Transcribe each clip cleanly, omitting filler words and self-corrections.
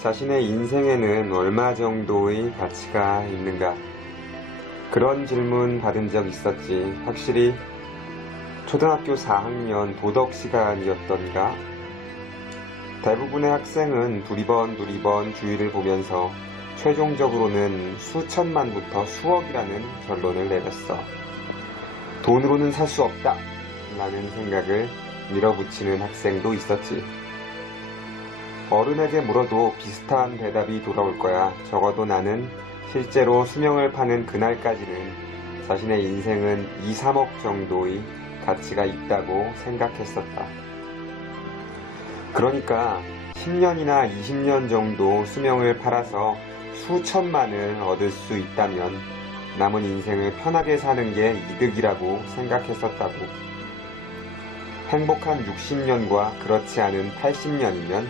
자신의 인생에는 얼마 정도의 가치가 있는가? 그런 질문 받은 적 있었지. 확실히 초등학교 4학년 도덕 시간이었던가? 대부분의 학생은 두리번 주위를 보면서 최종적으로는 수천만부터 수억이라는 결론을 내렸어. 돈으로는 살 수 없다 라는 생각을 밀어붙이는 학생도 있었지. 어른에게 물어도 비슷한 대답이 돌아올 거야. 적어도 나는 실제로 수명을 파는 그날까지는 자신의 인생은 2, 3억 정도의 가치가 있다고 생각했었다. 그러니까 10년이나 20년 정도 수명을 팔아서 수천만을 얻을 수 있다면 남은 인생을 편하게 사는 게 이득이라고 생각했었다고. 행복한 60년과 그렇지 않은 80년이면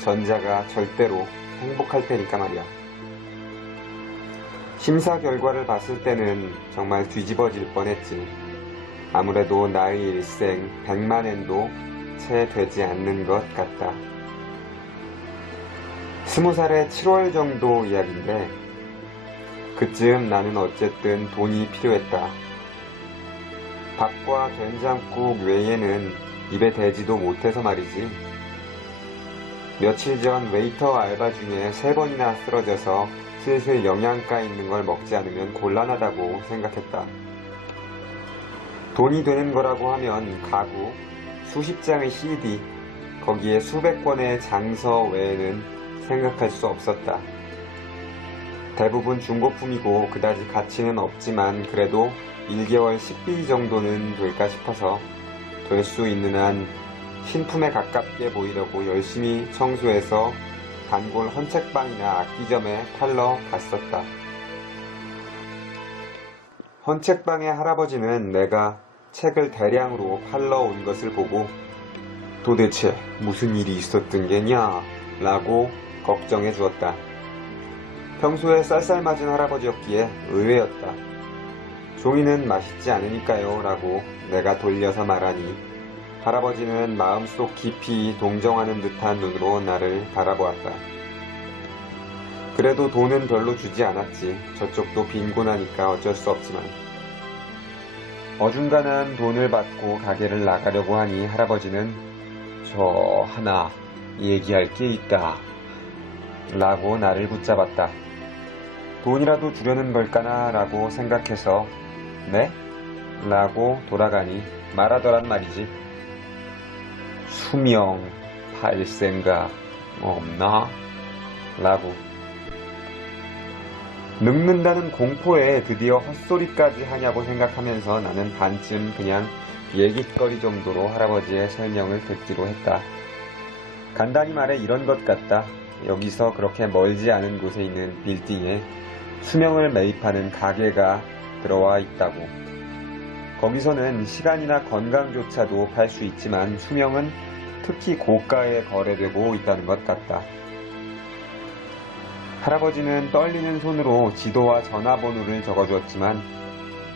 전자가 절대로 행복할 테니까 말이야. 심사 결과를 봤을 때는 정말 뒤집어질 뻔했지. 아무래도 나의 일생 100만엔도 채 되지 않는 것 같다. 20살의 7월 정도 이야기인데 그쯤 나는 어쨌든 돈이 필요했다. 밥과 된장국 외에는 입에 대지도 못해서 말이지. 며칠 전 웨이터 알바 중에 3번이나 쓰러져서 슬슬 영양가 있는 걸 먹지 않으면 곤란하다고 생각했다. 돈이 되는 거라고 하면 가구, 수십 장의 CD, 거기에 수백 권의 장서 외에는 생각할 수 없었다. 대부분 중고품이고 그다지 가치는 없지만 그래도 1개월 식비 정도는 될까 싶어서 될 수 있는 한 신품에 가깝게 보이려고 열심히 청소해서 단골 헌책방이나 악기점에 팔러 갔었다. 헌책방의 할아버지는 내가 책을 대량으로 팔러 온 것을 보고 도대체 무슨 일이 있었던 게냐? 라고 걱정해 주었다. 평소에 쌀쌀맞은 할아버지였기에 의외였다. 종이는 맛있지 않으니까요 라고 내가 돌려서 말하니 할아버지는 마음속 깊이 동정하는 듯한 눈으로 나를 바라보았다. 그래도 돈은 별로 주지 않았지. 저쪽도 빈곤하니까 어쩔 수 없지만. 어중간한 돈을 받고 가게를 나가려고 하니 할아버지는 저 하나 얘기할 게 있다 라고 나를 붙잡았다. 돈이라도 주려는 걸까나 라고 생각해서 네? 라고 돌아가니 말하더란 말이지. 수명 팔 생각 없나? 라고. 늙는다는 공포에 드디어 헛소리까지 하냐고 생각하면서 나는 반쯤 그냥 얘깃거리 정도로 할아버지의 설명을 듣기로 했다. 간단히 말해 이런 것 같다. 여기서 그렇게 멀지 않은 곳에 있는 빌딩에 수명을 매입하는 가게가 들어와 있다고. 거기서는 시간이나 건강조차도 팔 수 있지만 수명은 특히 고가에 거래되고 있다는 것 같다. 할아버지는 떨리는 손으로 지도와 전화번호를 적어주었지만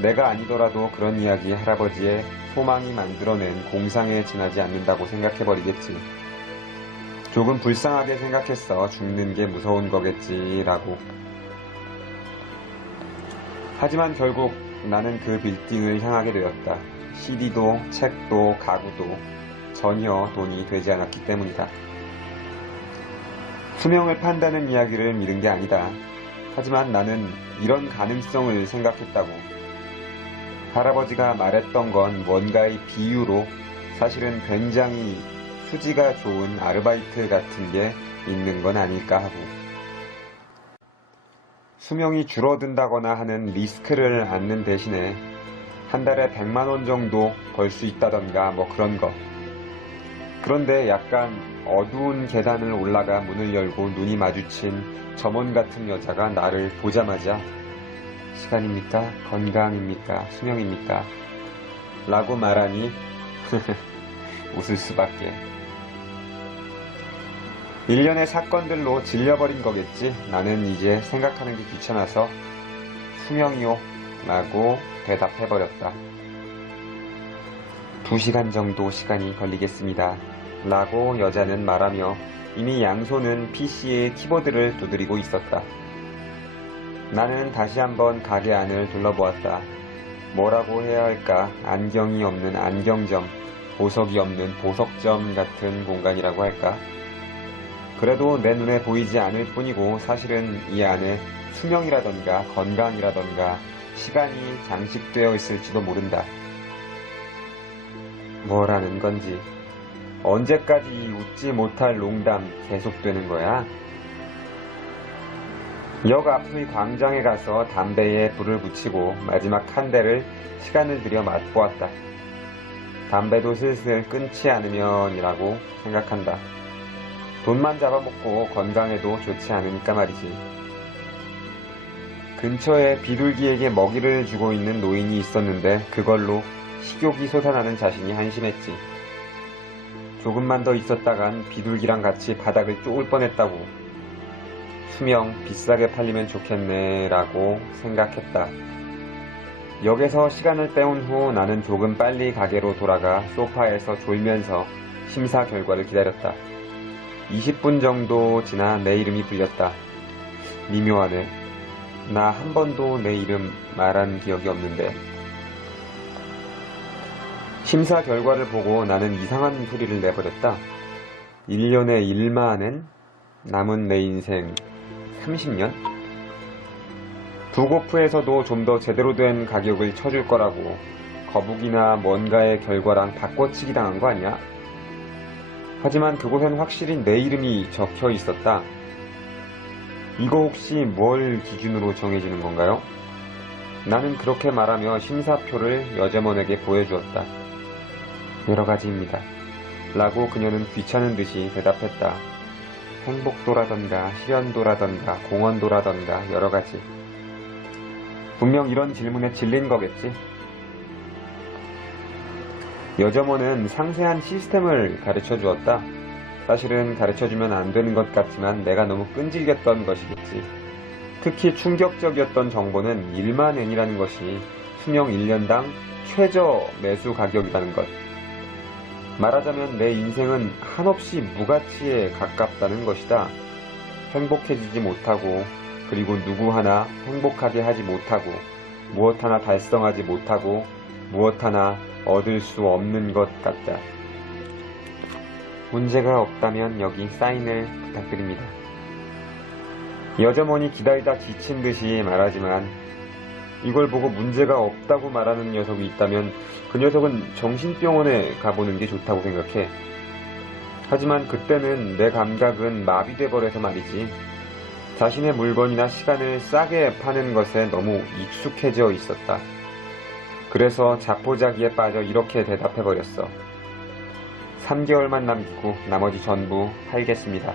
내가 아니더라도 그런 이야기 할아버지의 소망이 만들어낸 공상에 지나지 않는다고 생각해버리겠지. 조금 불쌍하게 생각했어. 죽는 게 무서운 거겠지라고. 하지만 결국 나는 그 빌딩을 향하게 되었다. CD도 책도 가구도 전혀 돈이 되지 않았기 때문이다. 수명을 판다는 이야기를 믿은 게 아니다. 하지만 나는 이런 가능성을 생각했다고. 할아버지가 말했던 건 뭔가의 비유로 사실은 굉장히 수지가 좋은 아르바이트 같은 게 있는 건 아닐까 하고. 수명이 줄어든다거나 하는 리스크를 안는 대신에 한 달에 100만 원 정도 벌 수 있다던가 뭐 그런 거. 그런데 약간 어두운 계단을 올라가 문을 열고 눈이 마주친 점원 같은 여자가 나를 보자마자 시간입니까? 건강입니까? 수명입니까? 라고 말하니 웃을 수밖에. 일련의 사건들로 질려버린 거겠지. 나는 이제 생각하는 게 귀찮아서 수명이요 라고 대답해버렸다. 2시간 정도 시간이 걸리겠습니다 라고 여자는 말하며 이미 양손은 PC의 키보드를 두드리고 있었다. 나는 다시 한번 가게 안을 둘러보았다. 뭐라고 해야 할까? 안경이 없는 안경점, 보석이 없는 보석점 같은 공간이라고 할까? 그래도 내 눈에 보이지 않을 뿐이고 사실은 이 안에 수명이라던가 건강이라던가 시간이 장식되어 있을지도 모른다. 뭐라는 건지. 언제까지 이 웃지 못할 농담 계속되는 거야? 역 앞의 광장에 가서 담배에 불을 붙이고 마지막 한 대를 시간을 들여 맛보았다. 담배도 슬슬 끊지 않으면이라고 생각한다. 돈만 잡아먹고 건강에도 좋지 않으니까 말이지. 근처에 비둘기에게 먹이를 주고 있는 노인이 있었는데 그걸로 식욕이 솟아나는 자신이 한심했지. 조금만 더 있었다간 비둘기랑 같이 바닥을 쪼을 뻔했다고. 수명 비싸게 팔리면 좋겠네 라고 생각했다. 역에서 시간을 때운 후 나는 조금 빨리 가게로 돌아가 소파에서 졸면서 심사 결과를 기다렸다. 20분 정도 지나 내 이름이 불렸다. 미묘하네. 나 한 번도 내 이름 말한 기억이 없는데. 심사 결과를 보고 나는 이상한 소리를 내버렸다. 1년에 일만은 남은 내 인생 30년? 북오프에서도 좀 더 제대로 된 가격을 쳐줄 거라고 거북이나 뭔가의 결과랑 바꿔치기 당한 거 아니야? 하지만 그곳엔 확실히 내 이름이 적혀 있었다. 이거 혹시 뭘 기준으로 정해지는 건가요? 나는 그렇게 말하며 심사표를 여점원에게 보여주었다. 여러 가지입니다. 라고 그녀는 귀찮은 듯이 대답했다. 행복도라던가 실현도라던가 공헌도라던가 여러 가지. 분명 이런 질문에 질린 거겠지? 여점원은 상세한 시스템을 가르쳐 주었다. 사실은 가르쳐주면 안 되는 것 같지만 내가 너무 끈질겼던 것이겠지. 특히 충격적이었던 정보는 1만 엔이라는 것이 수명 1년당 최저 매수 가격이라는 것. 말하자면 내 인생은 한없이 무가치에 가깝다는 것이다. 행복해지지 못하고 그리고 누구 하나 행복하게 하지 못하고 무엇 하나 달성하지 못하고 무엇 하나 얻을 수 없는 것 같다. 문제가 없다면 여기 사인을 부탁드립니다. 여점원이 기다리다 지친 듯이 말하지만 이걸 보고 문제가 없다고 말하는 녀석이 있다면 그 녀석은 정신병원에 가보는 게 좋다고 생각해. 하지만 그때는 내 감각은 마비돼 버려서 말이지. 자신의 물건이나 시간을 싸게 파는 것에 너무 익숙해져 있었다. 그래서 자포자기에 빠져 이렇게 대답해버렸어. 3개월만 남기고 나머지 전부 팔겠습니다.